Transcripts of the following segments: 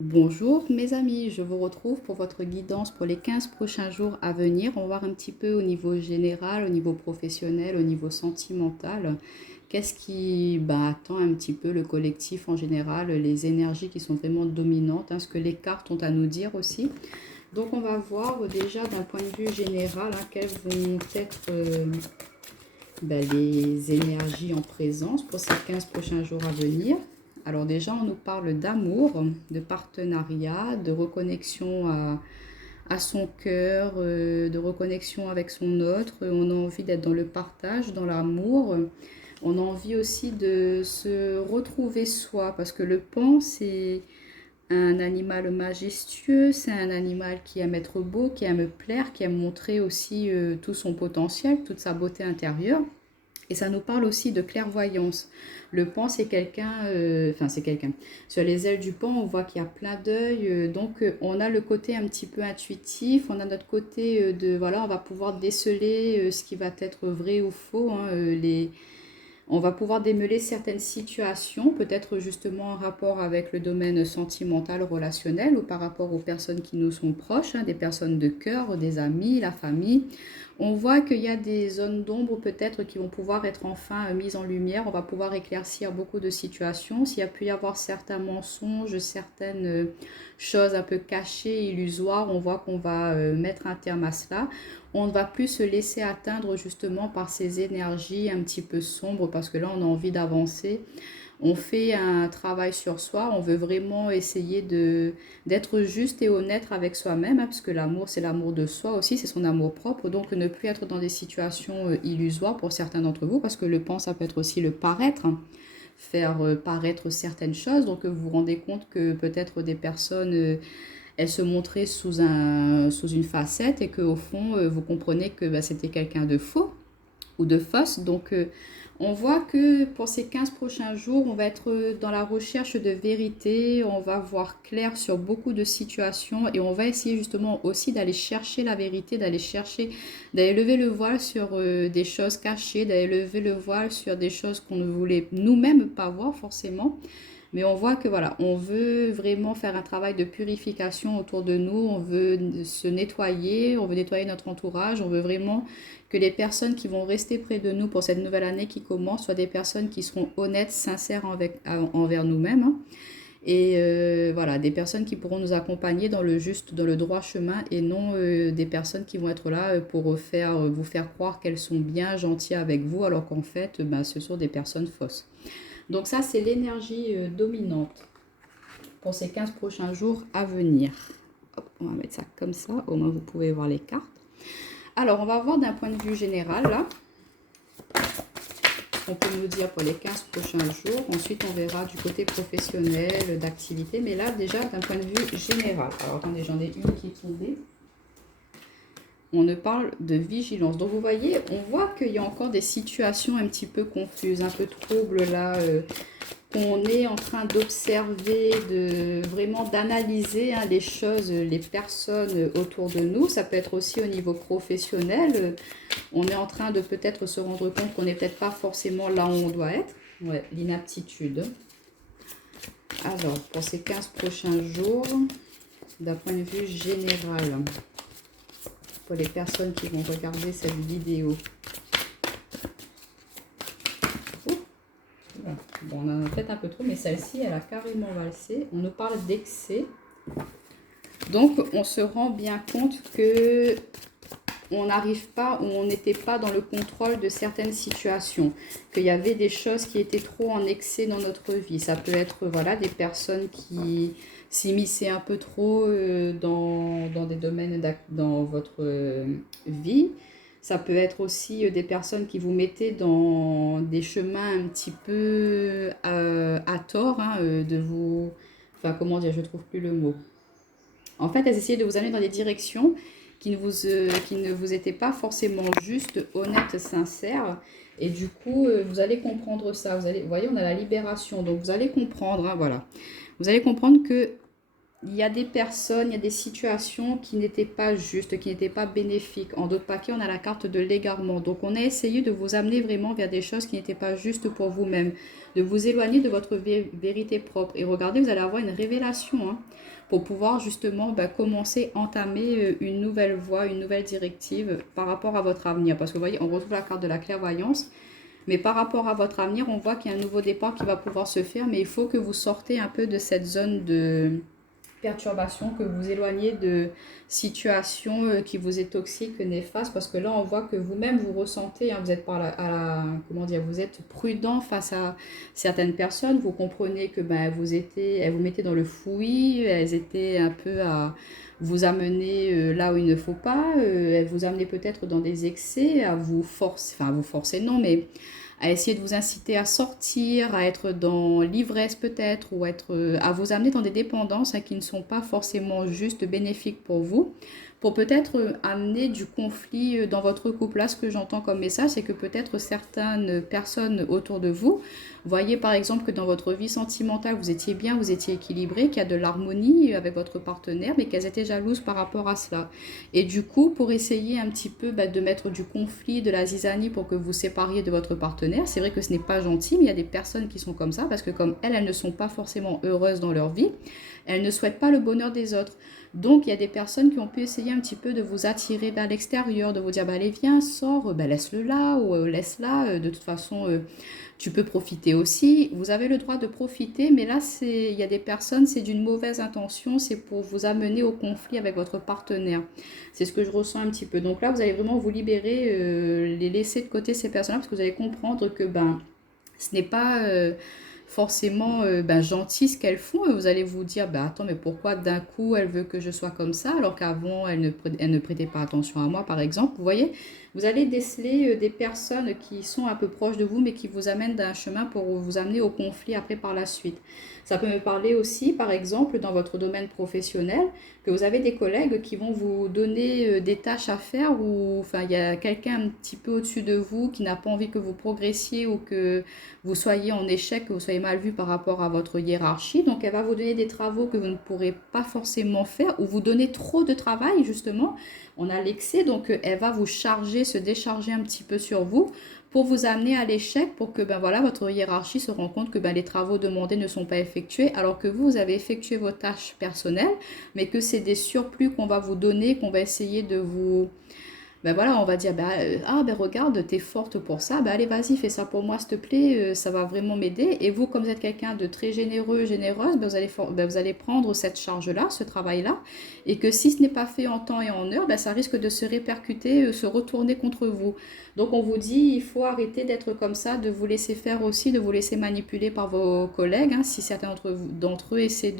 Bonjour mes amis, je vous retrouve pour votre guidance pour les 15 prochains jours à venir. On va voir un petit peu au niveau général, au niveau professionnel, au niveau sentimental. Qu'est-ce qui attend un petit peu le collectif en général, les énergies qui sont vraiment dominantes, ce que les cartes ont à nous dire aussi. Donc on va voir déjà d'un point de vue général quelles vont être les énergies en présence pour ces 15 prochains jours à venir. Alors déjà, on nous parle d'amour, de partenariat, de reconnexion à son cœur, de reconnexion avec son autre. On a envie d'être dans le partage, dans l'amour. On a envie aussi de se retrouver soi, parce que le pan, c'est un animal majestueux, c'est un animal qui aime être beau, qui aime plaire, qui aime montrer aussi tout son potentiel, toute sa beauté intérieure. Et ça nous parle aussi de clairvoyance. Le pan, c'est quelqu'un, c'est quelqu'un. Sur les ailes du pan, on voit qu'il y a plein d'œils. On a le côté un petit peu intuitif. On a notre côté voilà, on va pouvoir déceler ce qui va être vrai ou faux. On va pouvoir démêler certaines situations, peut-être justement en rapport avec le domaine sentimental, relationnel, ou par rapport aux personnes qui nous sont proches, des personnes de cœur, des amis, la famille. On voit qu'il y a des zones d'ombre peut-être qui vont pouvoir être enfin mises en lumière. On va pouvoir éclaircir beaucoup de situations. S'il y a pu y avoir certains mensonges, certaines choses un peu cachées, illusoires, on voit qu'on va mettre un terme à cela. On ne va plus se laisser atteindre justement par ces énergies un petit peu sombres, parce que là on a envie d'avancer. On fait un travail sur soi, on veut vraiment essayer d'être juste et honnête avec soi-même, parce que l'amour, c'est l'amour de soi aussi, c'est son amour propre. Donc ne plus être dans des situations illusoires pour certains d'entre vous, parce que le pan, ça peut être aussi le paraître, faire paraître certaines choses. Donc vous vous rendez compte que peut-être des personnes, elles se montraient sous une facette, et qu'au fond, vous comprenez que c'était quelqu'un de faux ou de fausse. On voit que pour ces 15 prochains jours, on va être dans la recherche de vérité, on va voir clair sur beaucoup de situations, et on va essayer justement aussi d'aller chercher la vérité, d'aller lever le voile sur des choses cachées, d'aller lever le voile sur des choses qu'on ne voulait nous-mêmes pas voir forcément. Mais on voit que voilà, on veut vraiment faire un travail de purification autour de nous, on veut se nettoyer, on veut nettoyer notre entourage, on veut vraiment que les personnes qui vont rester près de nous pour cette nouvelle année qui commence soient des personnes qui seront honnêtes, sincères envers nous-mêmes. Voilà, des personnes qui pourront nous accompagner dans le juste, dans le droit chemin, et non des personnes qui vont être là pour vous faire croire qu'elles sont bien gentilles avec vous, alors qu'en fait, ce sont des personnes fausses. Donc ça, c'est l'énergie dominante pour ces 15 prochains jours à venir. Hop, on va mettre ça comme ça, au moins vous pouvez voir les cartes. Alors, on va voir d'un point de vue général, là, on peut nous dire pour les 15 prochains jours. Ensuite, on verra du côté professionnel, d'activité. Mais là, déjà, d'un point de vue général. Alors, attendez, j'en ai une qui est tombée. On ne parle de vigilance. Donc, vous voyez, on voit qu'il y a encore des situations un petit peu confuses, un peu troubles, là, qu'on est en train d'observer, vraiment d'analyser les choses, les personnes autour de nous. Ça peut être aussi au niveau professionnel. On est en train de peut-être se rendre compte qu'on n'est peut-être pas forcément là où on doit être. Ouais, l'inaptitude. Alors, pour ces 15 prochains jours, d'un point de vue général, pour les personnes qui vont regarder cette vidéo. Bon, on en a peut-être un peu trop, mais celle-ci, elle a carrément valsé. On nous parle d'excès. Donc, on se rend bien compte que on n'arrive pas, ou on n'était pas dans le contrôle de certaines situations, qu'il y avait des choses qui étaient trop en excès dans notre vie. Ça peut être voilà, des personnes qui s'immisçaient un peu trop dans des domaines dans votre vie. Ça peut être aussi des personnes qui vous mettaient dans des chemins un petit peu à tort, de vous... Enfin, comment dire, je trouve plus le mot. En fait, elles essayaient de vous amener dans des directions qui ne vous étaient pas forcément justes, honnêtes, sincères. Et du coup, vous allez comprendre ça. Vous voyez, on a la libération. Donc, vous allez comprendre, voilà. Vous allez comprendre que il y a des personnes, il y a des situations qui n'étaient pas justes, qui n'étaient pas bénéfiques. En d'autres paquets, on a la carte de l'égarement. Donc, on a essayé de vous amener vraiment vers des choses qui n'étaient pas justes pour vous-même, de vous éloigner de votre vérité propre. Et regardez, vous allez avoir une révélation, hein, pour pouvoir justement commencer, entamer une nouvelle voie, une nouvelle directive par rapport à votre avenir. Parce que vous voyez, on retrouve la carte de la clairvoyance. Mais par rapport à votre avenir, on voit qu'il y a un nouveau départ qui va pouvoir se faire. Mais il faut que vous sortez un peu de cette zone de perturbation, que vous éloignez de situations qui vous est toxiques, néfastes, parce que là on voit que vous-même vous ressentez, hein, vous êtes comment dire, vous êtes prudent face à certaines personnes, vous comprenez que elles vous mettaient dans le fouillis, elles étaient un peu à vous amener là où il ne faut pas, elles vous amenaient peut-être dans des excès, à vous forcer, enfin à vous forcer non, mais à essayer de vous inciter à sortir, à être dans l'ivresse peut-être, ou à vous amener dans des dépendances qui ne sont pas forcément juste bénéfiques pour vous, pour peut-être amener du conflit dans votre couple. Là, ce que j'entends comme message, c'est que peut-être certaines personnes autour de vous, voyez par exemple que dans votre vie sentimentale, vous étiez bien, vous étiez équilibré, qu'il y a de l'harmonie avec votre partenaire, mais qu'elles étaient jalouses par rapport à cela. Et du coup, pour essayer un petit peu de mettre du conflit, de la zizanie pour que vous sépariez de votre partenaire, c'est vrai que ce n'est pas gentil, mais il y a des personnes qui sont comme ça, parce que comme elles ne sont pas forcément heureuses dans leur vie, elles ne souhaitent pas le bonheur des autres. Donc, il y a des personnes qui ont pu essayer un petit peu de vous attirer vers l'extérieur, de vous dire, allez, viens, sors, laisse-le là, ou laisse-la, de toute façon, tu peux profiter aussi. Vous avez le droit de profiter, mais là, il y a des personnes, c'est d'une mauvaise intention, c'est pour vous amener au conflit avec votre partenaire. C'est ce que je ressens un petit peu. Donc là, vous allez vraiment vous libérer, les laisser de côté ces personnes-là, parce que vous allez comprendre que ce n'est pas forcément gentil ce qu'elles font. Et vous allez vous dire, attends, mais pourquoi d'un coup elle veut que je sois comme ça, alors qu'avant elle ne prêtait pas attention à moi, par exemple. Vous voyez, vous allez déceler des personnes qui sont un peu proches de vous, mais qui vous amènent d'un chemin pour vous amener au conflit après par la suite. Ça peut me parler aussi, par exemple, dans votre domaine professionnel, que vous avez des collègues qui vont vous donner des tâches à faire, ou enfin il y a quelqu'un un petit peu au-dessus de vous qui n'a pas envie que vous progressiez, ou que vous soyez en échec, que vous soyez mal vu par rapport à votre hiérarchie. Donc elle va vous donner des travaux que vous ne pourrez pas forcément faire, ou vous donner trop de travail justement. On a l'excès, donc elle va vous charger, se décharger un petit peu sur vous pour vous amener à l'échec, pour que voilà, votre hiérarchie se rende compte que les travaux demandés ne sont pas effectués, alors que vous avez effectué vos tâches personnelles, mais que c'est des surplus qu'on va vous donner, qu'on va essayer de vous voilà, on va dire, regarde, t'es forte pour ça, allez, vas-y, fais ça pour moi, s'il te plaît, ça va vraiment m'aider. Et vous, comme vous êtes quelqu'un de très généreux, généreuse, vous allez prendre cette charge-là, ce travail-là, et que si ce n'est pas fait en temps et en heure, ça risque de se répercuter, se retourner contre vous. Donc on vous dit, il faut arrêter d'être comme ça, de vous laisser faire aussi, de vous laisser manipuler par vos collègues, hein, si certains d'entre eux essaient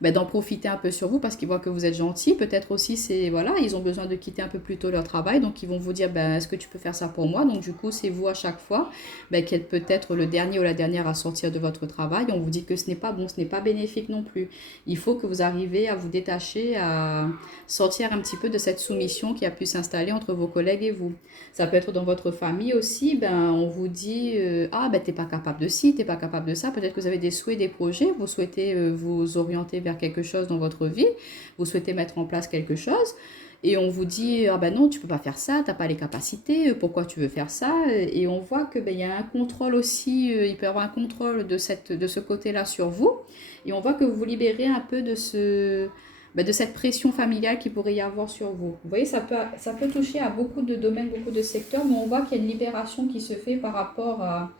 d'en profiter un peu sur vous parce qu'ils voient que vous êtes gentil. Peut-être aussi, voilà, ils ont besoin de quitter un peu plus tôt leur travail, donc ils vont vous dire, est-ce que tu peux faire ça pour moi? Donc du coup, c'est vous à chaque fois qui êtes peut-être le dernier ou la dernière à sortir de votre travail. On vous dit que ce n'est pas bon, ce n'est pas bénéfique non plus. Il faut que vous arrivez à vous détacher, à sortir un petit peu de cette soumission qui a pu s'installer entre vos collègues et vous. Ça peut être dans votre famille aussi, on vous dit, t'es pas capable de ci, t'es pas capable de ça. Peut-être que vous avez des souhaits, des projets, vous souhaitez vous orienter vers quelque chose dans votre vie, vous souhaitez mettre en place quelque chose, et on vous dit, non, tu peux pas faire ça, t'as pas les capacités, pourquoi tu veux faire ça? Et on voit que il y a un contrôle aussi, il peut y avoir un contrôle de ce côté-là sur vous, et on voit que vous vous libérez un peu de de cette pression familiale qu'il pourrait y avoir sur vous. Vous voyez, ça peut toucher à beaucoup de domaines, beaucoup de secteurs, mais on voit qu'il y a une libération qui se fait par rapport à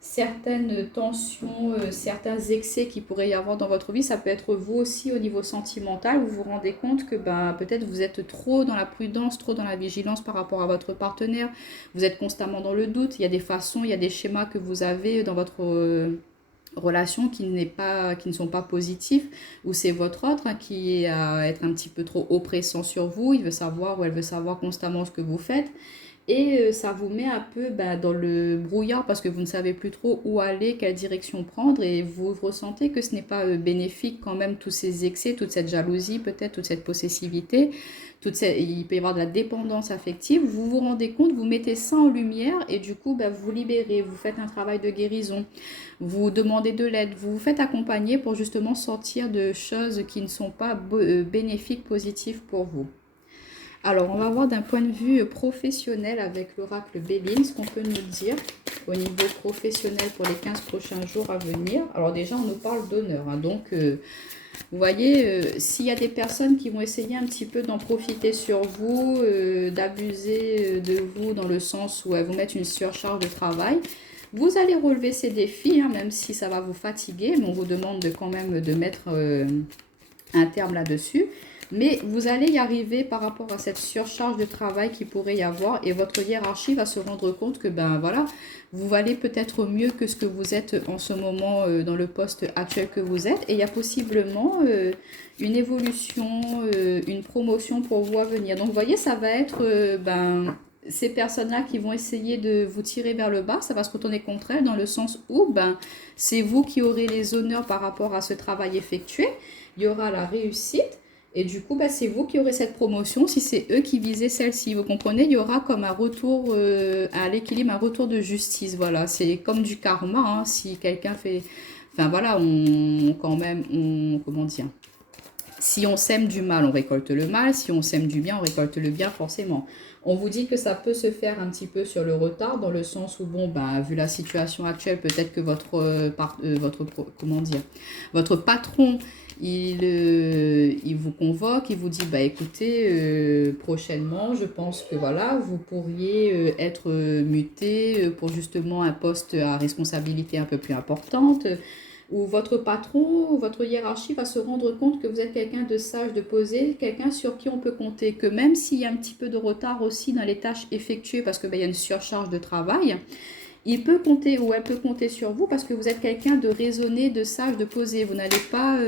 certaines tensions, certains excès qu'il pourrait y avoir dans votre vie. Ça peut être vous aussi au niveau sentimental, où vous vous rendez compte que peut-être vous êtes trop dans la prudence, trop dans la vigilance par rapport à votre partenaire. Vous êtes constamment dans le doute. Il y a des façons, il y a des schémas que vous avez dans votre relation qui ne sont pas positifs, ou c'est votre autre qui est à être un petit peu trop oppressant sur vous. Il veut savoir, ou elle veut savoir constamment ce que vous faites. et ça vous met un peu dans le brouillard parce que vous ne savez plus trop où aller, quelle direction prendre et vous ressentez que ce n'est pas bénéfique quand même tous ces excès, toute cette jalousie peut-être, toute cette possessivité, il peut y avoir de la dépendance affective. Vous vous rendez compte, vous mettez ça en lumière et du coup vous libérez, vous faites un travail de guérison, vous demandez de l'aide, vous vous faites accompagner pour justement sortir de choses qui ne sont pas bénéfiques, positives pour vous. Alors, on va voir d'un point de vue professionnel avec l'oracle Béline ce qu'on peut nous dire au niveau professionnel pour les 15 prochains jours à venir. Alors déjà, on nous parle d'honneur. Donc, vous voyez, s'il y a des personnes qui vont essayer un petit peu d'en profiter sur vous, d'abuser de vous dans le sens où elles vous mettent une surcharge de travail, vous allez relever ces défis, même si ça va vous fatiguer, mais on vous demande quand même de mettre un terme là-dessus. Mais vous allez y arriver par rapport à cette surcharge de travail qui pourrait y avoir et votre hiérarchie va se rendre compte que voilà, vous valez peut-être mieux que ce que vous êtes en ce moment dans le poste actuel que vous êtes et il y a possiblement une évolution, une promotion pour vous à venir. Donc vous voyez, ça va être ces personnes-là qui vont essayer de vous tirer vers le bas, ça va se retourner contre elles dans le sens où c'est vous qui aurez les honneurs par rapport à ce travail effectué. Il y aura la réussite. Et du coup, c'est vous qui aurez cette promotion si c'est eux qui visaient celle-ci. Vous comprenez, il y aura comme un retour à l'équilibre, un retour de justice. Voilà, c'est comme du karma. Si quelqu'un fait... Enfin voilà, comment dire, si on sème du mal, on récolte le mal. Si on sème du bien, on récolte le bien forcément. On vous dit que ça peut se faire un petit peu sur le retard, dans le sens où, vu la situation actuelle, peut-être que votre patron, il vous convoque, il vous dit, écoutez, prochainement, je pense que voilà, vous pourriez être muté pour justement un poste à responsabilité un peu plus importante, où votre patron ou votre hiérarchie va se rendre compte que vous êtes quelqu'un de sage, de posé, quelqu'un sur qui on peut compter, que même s'il y a un petit peu de retard aussi dans les tâches effectuées parce qu'il y a une surcharge de travail, il peut compter ou elle peut compter sur vous parce que vous êtes quelqu'un de raisonné, de sage, de posé. Vous n'allez pas,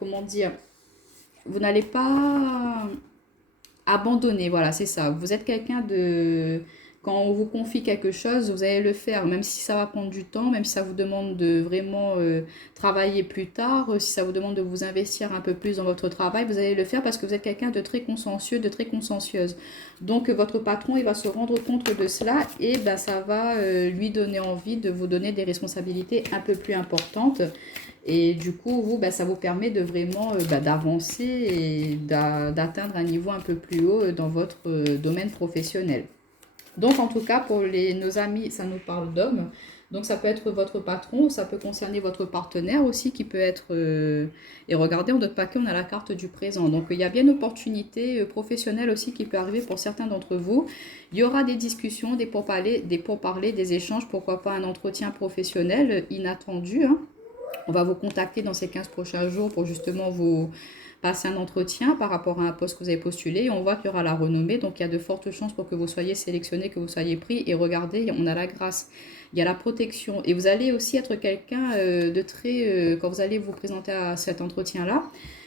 vous n'allez pas abandonner, voilà, c'est ça. Vous êtes quelqu'un de... Quand on vous confie quelque chose, vous allez le faire, même si ça va prendre du temps, même si ça vous demande de vraiment travailler plus tard, si ça vous demande de vous investir un peu plus dans votre travail, vous allez le faire parce que vous êtes quelqu'un de très consciencieux, de très consciencieuse. Donc votre patron, il va se rendre compte de cela et ça va lui donner envie de vous donner des responsabilités un peu plus importantes. Et du coup, vous, ça vous permet de vraiment d'avancer et d'atteindre un niveau un peu plus haut dans votre domaine professionnel. Donc, en tout cas, pour nos amis, ça nous parle d'hommes. Donc, ça peut être votre patron, ça peut concerner votre partenaire aussi, qui peut être... Et regardez, en notre paquet, on a la carte du présent. Donc, il y a bien une opportunité professionnelle aussi qui peut arriver pour certains d'entre vous. Il y aura des discussions, des pourparlers, des échanges, pourquoi pas un entretien professionnel inattendu. On va vous contacter dans ces 15 prochains jours pour justement vous passer un entretien par rapport à un poste que vous avez postulé. Et on voit qu'il y aura la renommée, donc il y a de fortes chances pour que vous soyez sélectionné, que vous soyez pris. Et regardez, on a la grâce, il y a la protection. Et vous allez aussi être quelqu'un de très... quand vous allez vous présenter à cet entretien-là,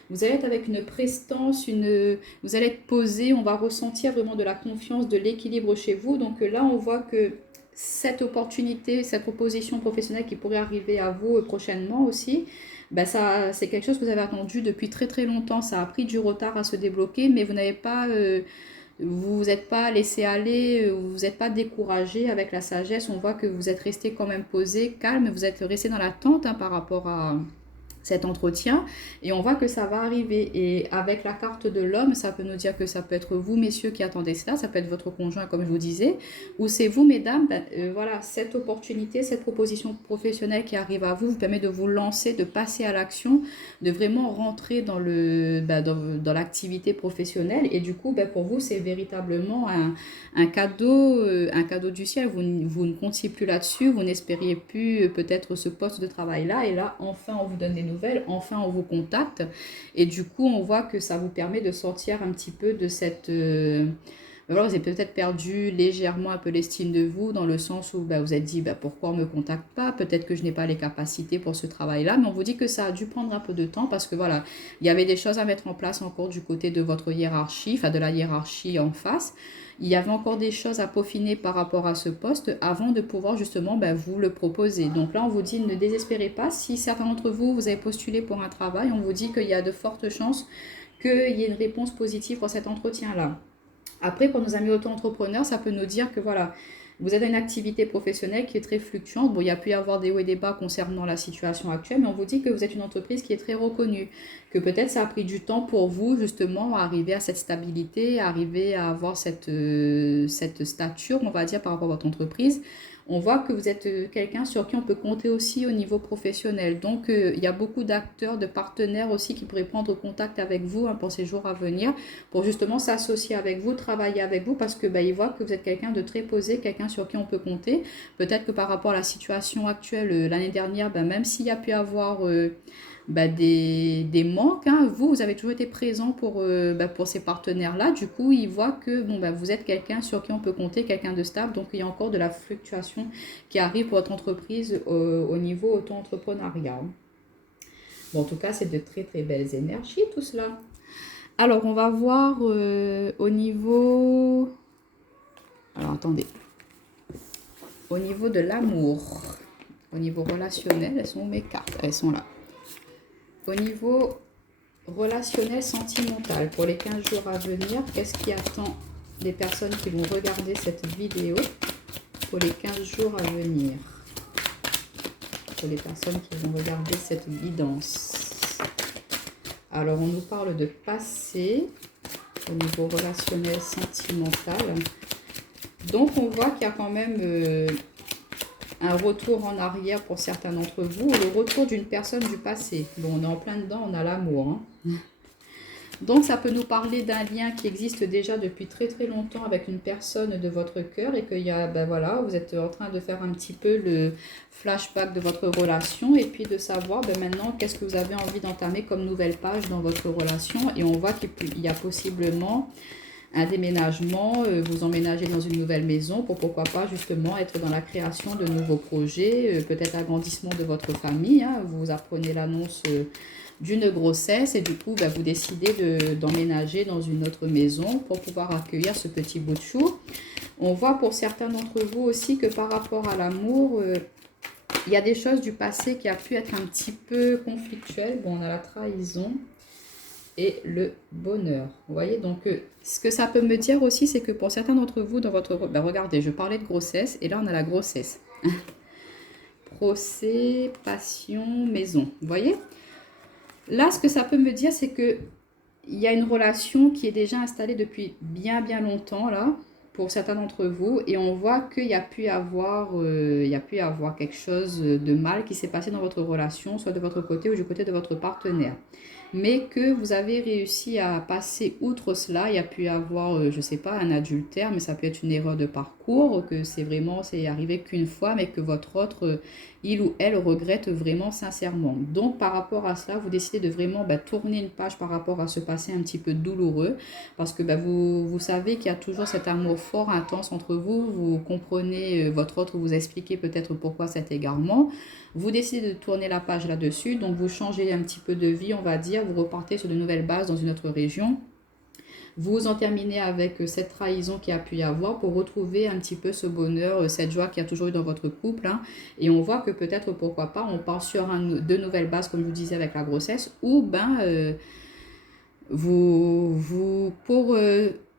vous allez être avec une prestance, vous allez être posé, on va ressentir vraiment de la confiance, de l'équilibre chez vous. Donc là, on voit que cette opportunité, cette proposition professionnelle qui pourrait arriver à vous prochainement aussi, ça, c'est quelque chose que vous avez attendu depuis très très longtemps. Ça a pris du retard à se débloquer, mais vous n'avez pas, vous vous êtes pas laissé aller, vous n'êtes pas découragé avec la sagesse. On voit que vous êtes resté quand même posé, calme, vous êtes resté dans l'attente par rapport à cet entretien et on voit que ça va arriver. Et avec la carte de l'homme, ça peut nous dire que ça peut être vous messieurs qui attendez cela, ça peut être votre conjoint comme je vous disais, ou c'est vous mesdames. Voilà, cette opportunité, cette proposition professionnelle qui arrive à vous vous permet de vous lancer, de passer à l'action, de vraiment rentrer dans dans l'activité professionnelle. Et du coup pour vous c'est véritablement un cadeau du ciel. Vous ne comptiez plus là-dessus, vous n'espériez plus peut-être ce poste de travail là, et là enfin on vous donne des nouvelles, enfin on vous contacte et du coup on voit que ça vous permet de sortir un petit peu de cette... voilà, vous avez peut-être perdu légèrement un peu l'estime de vous dans le sens où vous êtes dit pourquoi on ne me contacte pas, peut-être que je n'ai pas les capacités pour ce travail-là, mais on vous dit que ça a dû prendre un peu de temps parce que voilà, il y avait des choses à mettre en place encore du côté de votre hiérarchie, enfin de la hiérarchie en face. il y avait encore des choses à peaufiner par rapport à ce poste avant de pouvoir justement vous le proposer. Donc là, on vous dit ne désespérez pas. Si certains d'entre vous, vous avez postulé pour un travail, on vous dit qu'il y a de fortes chances qu'il y ait une réponse positive pour cet entretien-là. Après, pour nos amis auto-entrepreneurs, ça peut nous dire que voilà, vous êtes dans une activité professionnelle qui est très fluctuante. Bon, il y a pu y avoir des hauts et des bas concernant la situation actuelle, mais on vous dit que vous êtes une entreprise qui est très reconnue, que peut-être ça a pris du temps pour vous justement à arriver à cette stabilité, à arriver à avoir cette stature, on va dire, par rapport à votre entreprise. On voit que vous êtes quelqu'un sur qui on peut compter aussi au niveau professionnel. Donc, il y a beaucoup d'acteurs, de partenaires aussi qui pourraient prendre contact avec vous pour ces jours à venir, pour justement s'associer avec vous, travailler avec vous, parce que ils voient que vous êtes quelqu'un de très posé, quelqu'un sur qui on peut compter. Peut-être que par rapport à la situation actuelle, l'année dernière, même s'il y a pu avoir des manques, vous avez toujours été présent pour ces partenaires-là. Du coup, ils voient que vous êtes quelqu'un sur qui on peut compter, quelqu'un de stable. Donc, il y a encore de la fluctuation qui arrive pour votre entreprise au niveau auto-entrepreneuriat. Bon, en tout cas, c'est de très très belles énergies tout cela. Alors, on va voir au niveau... Alors, attendez. Au niveau de l'amour, au niveau relationnel, elles sont où mes cartes? Elles sont là. Au niveau relationnel sentimental, pour les 15 jours à venir, qu'est-ce qui attend des personnes qui vont regarder cette vidéo pour les 15 jours à venir? Pour les personnes qui vont regarder cette guidance. Alors, on nous parle de passé au niveau relationnel sentimental. Donc, on voit qu'il y a quand même un retour en arrière pour certains d'entre vous, ou le retour d'une personne du passé. Bon, on est en plein dedans, on a l'amour. Donc, ça peut nous parler d'un lien qui existe déjà depuis très très longtemps avec une personne de votre cœur et qu'il y a, voilà, vous êtes en train de faire un petit peu le flashback de votre relation et puis de savoir maintenant qu'est-ce que vous avez envie d'entamer comme nouvelle page dans votre relation. Et on voit qu'il y a possiblement un déménagement, vous emménagez dans une nouvelle maison pour pourquoi pas justement être dans la création de nouveaux projets, peut-être agrandissement de votre famille. Vous apprenez l'annonce d'une grossesse et du coup vous décidez d'emménager dans une autre maison pour pouvoir accueillir ce petit bout de chou. On voit pour certains d'entre vous aussi que par rapport à l'amour, il y a des choses du passé qui a pu être un petit peu conflictuelles. Bon, on a la trahison et le bonheur. Vous voyez, donc ce que ça peut me dire aussi, c'est que pour certains d'entre vous, dans votre... regardez, je parlais de grossesse et là on a la grossesse. Procès, passion, maison. Vous voyez? Là, ce que ça peut me dire, c'est que il y a une relation qui est déjà installée depuis bien bien longtemps là, pour certains d'entre vous, et on voit qu'il y a pu avoir quelque chose de mal qui s'est passé dans votre relation, soit de votre côté ou du côté de votre partenaire. Mais que vous avez réussi à passer outre cela. Il y a pu y avoir, je ne sais pas, un adultère, mais ça peut être une erreur de parcours, que c'est arrivé qu'une fois, mais que votre autre, il ou elle regrette vraiment sincèrement. Donc, par rapport à cela, vous décidez de vraiment tourner une page par rapport à ce passé un petit peu douloureux, parce que vous savez qu'il y a toujours cet amour fort, intense entre vous. Vous comprenez votre autre, vous expliquez peut-être pourquoi cet égarement. Vous décidez de tourner la page là-dessus, donc vous changez un petit peu de vie, on va dire, vous repartez sur de nouvelles bases dans une autre région. Vous en terminez avec cette trahison qui a pu y avoir pour retrouver un petit peu ce bonheur, cette joie qu'il y a toujours eu dans votre couple. Et on voit que peut-être, pourquoi pas, on part sur de nouvelles bases, comme je vous disais, avec la grossesse, ou pour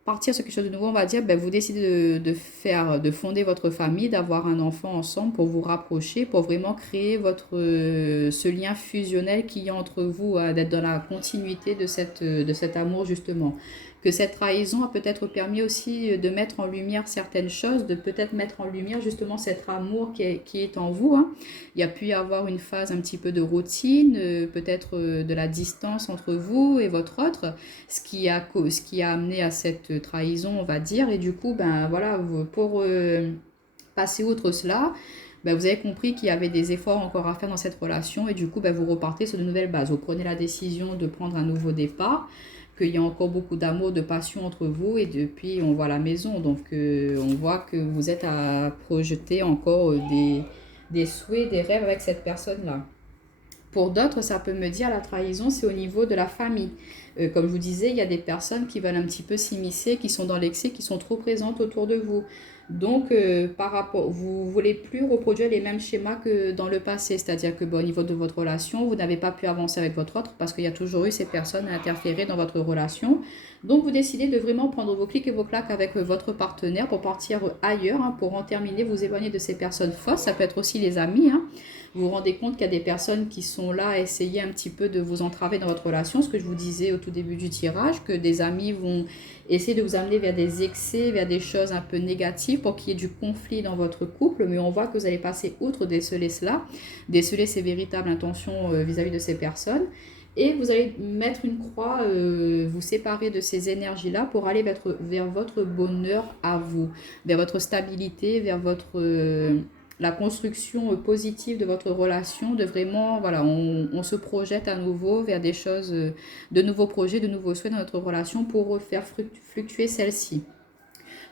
partir sur quelque chose de nouveau, on va dire, vous décidez de fonder votre famille, d'avoir un enfant ensemble pour vous rapprocher, pour vraiment créer ce lien fusionnel qu'il y a entre vous, d'être dans la continuité de cet amour justement. Que cette trahison a peut-être permis aussi de mettre en lumière certaines choses, de peut-être mettre en lumière justement cet amour qui est en vous. Il y a pu y avoir une phase un petit peu de routine, peut-être de la distance entre vous et votre autre, ce qui a amené à cette trahison, on va dire. Et du coup, voilà, pour passer outre cela, vous avez compris qu'il y avait des efforts encore à faire dans cette relation et du coup, vous repartez sur de nouvelles bases. Vous prenez la décision de prendre un nouveau départ, qu'il y a encore beaucoup d'amour, de passion entre vous et depuis, on voit la maison. Donc, on voit que vous êtes à projeter encore des souhaits, des rêves avec cette personne-là. Pour d'autres, ça peut me dire la trahison, c'est au niveau de la famille. Comme je vous disais, il y a des personnes qui veulent un petit peu s'immiscer, qui sont dans l'excès, qui sont trop présentes autour de vous. Donc, par rapport, vous ne voulez plus reproduire les mêmes schémas que dans le passé. C'est-à-dire que, bon, au niveau de votre relation, vous n'avez pas pu avancer avec votre autre parce qu'il y a toujours eu ces personnes à interférer dans votre relation. Donc, vous décidez de vraiment prendre vos clics et vos claques avec votre partenaire pour partir ailleurs, hein, pour en terminer, vous éloigner de ces personnes fausses. Ça peut être aussi les amis, hein. Vous vous rendez compte qu'il y a des personnes qui sont là à essayer un petit peu de vous entraver dans votre relation, ce que je vous disais au tout début du tirage, que des amis vont essayer de vous amener vers des excès, vers des choses un peu négatives pour qu'il y ait du conflit dans votre couple, mais on voit que vous allez passer outre déceler cela, déceler ces véritables intentions vis-à-vis de ces personnes. Et vous allez mettre une croix, vous séparer de ces énergies-là pour aller vers votre bonheur à vous, vers votre stabilité, vers la construction positive de votre relation, de vraiment, voilà, on se projette à nouveau vers des choses, de nouveaux projets, de nouveaux souhaits dans notre relation pour faire fluctuer celle-ci.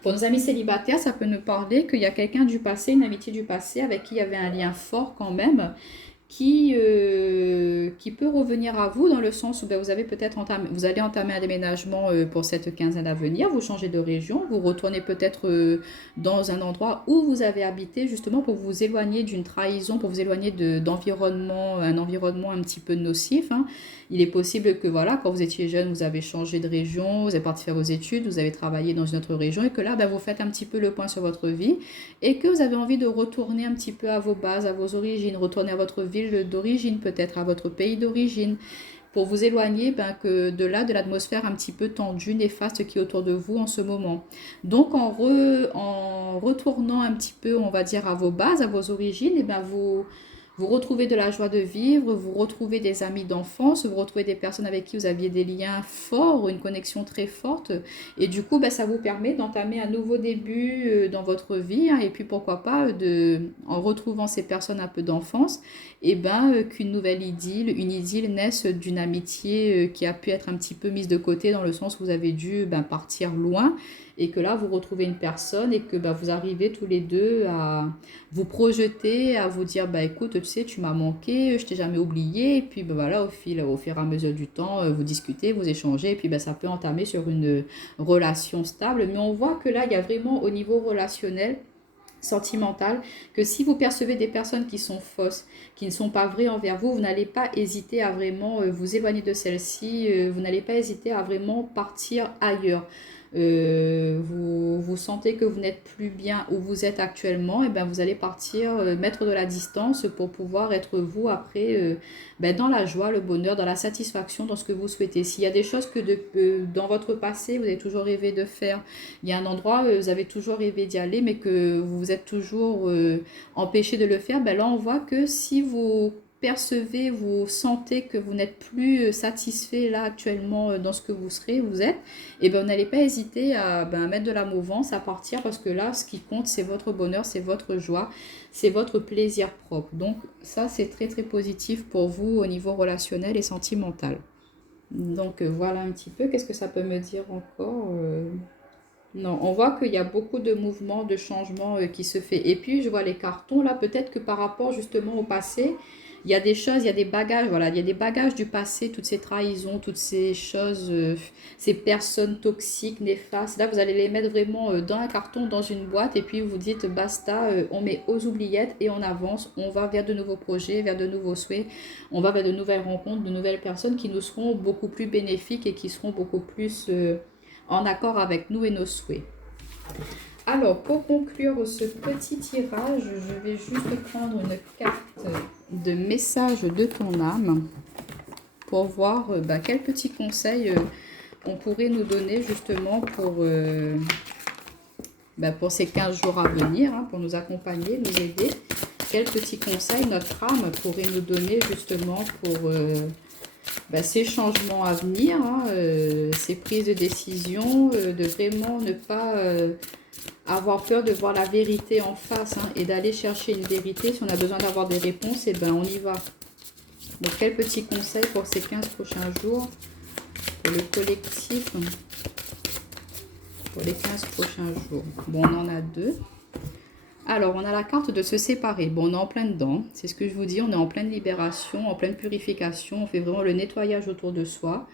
Pour nos amis célibataires, ça peut nous parler qu'il y a quelqu'un du passé, une amitié du passé avec qui il y avait un lien fort quand même, qui peut revenir à vous dans le sens où ben, vous avez peut-être vous allez entamer un déménagement pour cette quinzaine à venir, vous changez de région, vous retournez peut-être dans un endroit où vous avez habité justement pour vous éloigner d'une trahison, pour vous éloigner d'environnement, un environnement un petit peu nocif, hein. Il est possible que voilà, quand vous étiez jeune, vous avez changé de région, vous êtes parti faire vos études, vous avez travaillé dans une autre région et que là, ben, vous faites un petit peu le point sur votre vie et que vous avez envie de retourner un petit peu à vos bases, à vos origines, retourner à votre ville d'origine, peut-être à votre pays d'origine, pour vous éloigner ben, de l'atmosphère un petit peu tendue, néfaste qui est autour de vous en ce moment. Donc en retournant un petit peu, on va dire, à vos bases, à vos origines, et ben vous retrouvez de la joie de vivre, vous retrouvez des amis d'enfance, vous retrouvez des personnes avec qui vous aviez des liens forts, une connexion très forte. Et du coup, ben, ça vous permet d'entamer un nouveau début dans votre vie, hein. Et puis pourquoi pas, en retrouvant ces personnes un peu d'enfance, et ben, qu'une nouvelle idylle, une idylle naisse d'une amitié qui a pu être un petit peu mise de côté dans le sens où vous avez dû ben, partir loin. Et que là, vous retrouvez une personne et que bah, vous arrivez tous les deux à vous projeter, à vous dire, bah, écoute, tu sais, tu m'as manqué, je t'ai jamais oublié. Et puis bah, voilà, au fur et à mesure du temps, vous discutez, vous échangez. Et puis bah, ça peut entamer sur une relation stable. Mais on voit que là, il y a vraiment au niveau relationnel, sentimental, que si vous percevez des personnes qui sont fausses, qui ne sont pas vraies envers vous, vous n'allez pas hésiter à vraiment vous éloigner de celles-ci, vous n'allez pas hésiter à vraiment partir ailleurs. Vous sentez que vous n'êtes plus bien où vous êtes actuellement, et ben vous allez partir, mettre de la distance pour pouvoir être vous après ben dans la joie, le bonheur, dans la satisfaction, dans ce que vous souhaitez. S'il y a des choses que dans votre passé, vous avez toujours rêvé de faire, il y a un endroit où vous avez toujours rêvé d'y aller, mais que vous vous êtes toujours empêché de le faire, ben là on voit que si vous percevez, vous sentez que vous n'êtes plus satisfait là actuellement dans ce que vous êtes, et ben vous n'allez pas hésiter à mettre de la mouvance, à partir, parce que là ce qui compte c'est votre bonheur, c'est votre joie, c'est votre plaisir propre. Donc ça c'est très très positif pour vous au niveau relationnel et sentimental. Donc voilà un petit peu, qu'est-ce que ça peut me dire encore Non, on voit qu'il y a beaucoup de mouvements, de changements qui se fait. Et puis, je vois les cartons là, peut-être que par rapport justement au passé, il y a des choses, il y a des bagages, voilà, il y a des bagages du passé, toutes ces trahisons, toutes ces choses, ces personnes toxiques, néfastes. Là, vous allez les mettre vraiment dans un carton, dans une boîte, et puis vous dites basta, on met aux oubliettes et on avance, on va vers de nouveaux projets, vers de nouveaux souhaits, on va vers de nouvelles rencontres, de nouvelles personnes qui nous seront beaucoup plus bénéfiques et qui seront beaucoup plus en accord avec nous et nos souhaits. Alors, pour conclure ce petit tirage, je vais juste prendre une carte de message de ton âme pour voir quels petits conseils on pourrait nous donner justement pour ces 15 jours à venir, hein, pour nous accompagner, nous aider. Quels petits conseils notre âme pourrait nous donner justement pour ces changements à venir, hein, ces prises de décision, de vraiment ne pas avoir peur de voir la vérité en face, hein, et d'aller chercher une vérité. Si on a besoin d'avoir des réponses, et ben on y va. Donc quel petit conseil pour ces 15 prochains jours, pour le collectif, pour les 15 prochains jours. Bon, on en a deux. Alors, on a la carte de se séparer. Bon, on est en plein dedans. C'est ce que je vous dis. On est en pleine libération, en pleine purification. On fait vraiment le nettoyage autour de soi.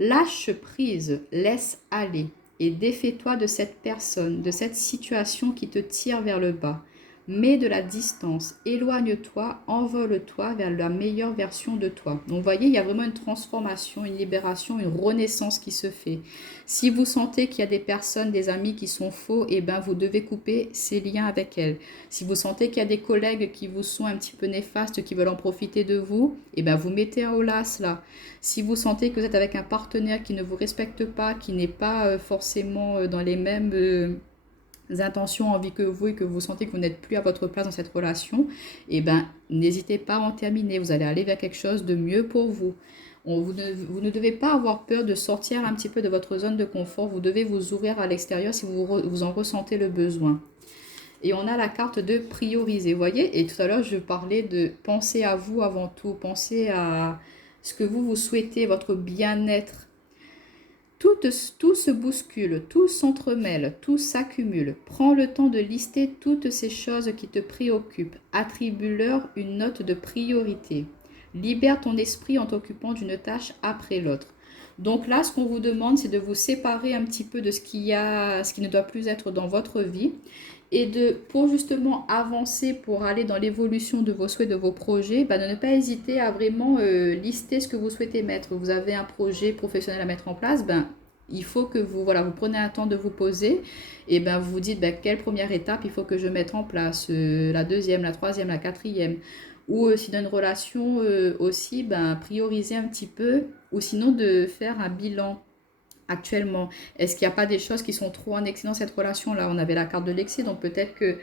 Lâche prise, laisse aller et défais-toi de cette personne, de cette situation qui te tire vers le bas. Mets de la distance, éloigne-toi, envole-toi vers la meilleure version de toi. Donc, vous voyez, il y a vraiment une transformation, une libération, une renaissance qui se fait. Si vous sentez qu'il y a des personnes, des amis qui sont faux, eh ben, vous devez couper ces liens avec elles. Si vous sentez qu'il y a des collègues qui vous sont un petit peu néfastes, qui veulent en profiter de vous, eh ben, vous mettez un holà là. Si vous sentez que vous êtes avec un partenaire qui ne vous respecte pas, qui n'est pas forcément dans les mêmes intentions, envies que vous et que vous sentez que vous n'êtes plus à votre place dans cette relation, eh ben, n'hésitez pas à en terminer. Vous allez aller vers quelque chose de mieux pour vous. Vous ne devez pas avoir peur de sortir un petit peu de votre zone de confort. Vous devez vous ouvrir à l'extérieur si vous en ressentez le besoin. Et on a la carte de prioriser, vous voyez. Et tout à l'heure, je parlais de penser à vous avant tout. Pensez à ce que vous souhaitez, votre bien-être. Tout se bouscule, tout s'entremêle, tout s'accumule. Prends le temps de lister toutes ces choses qui te préoccupent. Attribue-leur une note de priorité. Libère ton esprit en t'occupant d'une tâche après l'autre. Donc là, ce qu'on vous demande, c'est de vous séparer un petit peu de ce qui ne doit plus être dans votre vie. Et pour justement avancer, pour aller dans l'évolution de vos souhaits, de vos projets, de ne pas hésiter à vraiment lister ce que vous souhaitez mettre. Vous avez un projet professionnel à mettre en place, il faut que vous prenez un temps de vous poser et vous vous dites quelle première étape il faut que je mette en place, la deuxième, la troisième, la quatrième. Ou si dans une relation aussi, prioriser un petit peu, ou sinon de faire un bilan. Actuellement, est-ce qu'il n'y a pas des choses qui sont trop en excès dans cette relation-là? On avait la carte de l'excès, donc peut-être que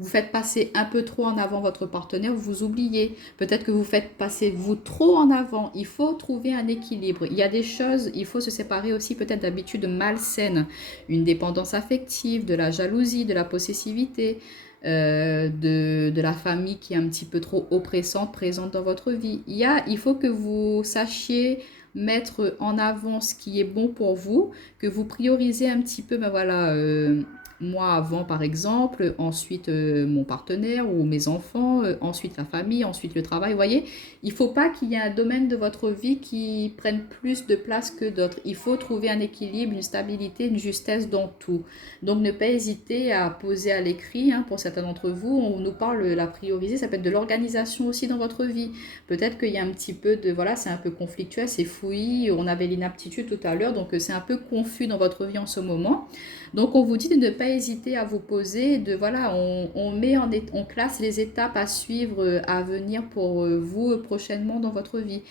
vous faites passer un peu trop en avant votre partenaire, vous oubliez. Peut-être que vous faites passer vous trop en avant. Il faut trouver un équilibre. Il y a des choses, il faut se séparer aussi peut-être d'habitudes malsaines. Une dépendance affective, de la jalousie, de la possessivité, de la famille qui est un petit peu trop oppressante, présente dans votre vie. Il faut que vous sachiez mettre en avant ce qui est bon pour vous, que vous priorisez un petit peu, moi avant par exemple, ensuite mon partenaire ou mes enfants, ensuite la famille, ensuite le travail. Vous voyez, il ne faut pas qu'il y ait un domaine de votre vie qui prenne plus de place que d'autres. Il faut trouver un équilibre, une stabilité, une justesse dans tout. Donc ne pas hésiter à poser à l'écrit, pour certains d'entre vous, on nous parle de la prioriser, ça peut être de l'organisation aussi dans votre vie. Peut-être qu'il y a un petit peu de, c'est un peu conflictuel, c'est fouillis, on avait l'inaptitude tout à l'heure, donc c'est un peu confus dans votre vie en ce moment. Donc on vous dit de ne pas hésiter à vous poser, on classe les étapes à suivre, à venir pour vous prochainement dans votre vie.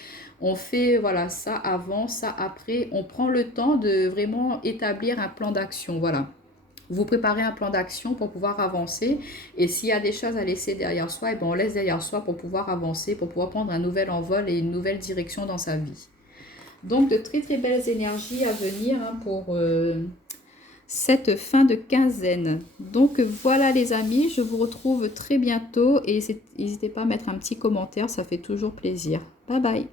On fait ça avant, ça après, on prend le temps de vraiment établir un plan d'action, Vous préparez un plan d'action pour pouvoir avancer et s'il y a des choses à laisser derrière soi, on laisse derrière soi pour pouvoir avancer, pour pouvoir prendre un nouvel envol et une nouvelle direction dans sa vie. Donc de très très belles énergies à venir pour cette fin de quinzaine. Donc voilà les amis, je vous retrouve très bientôt et n'hésitez pas à mettre un petit commentaire, ça fait toujours plaisir. Bye bye.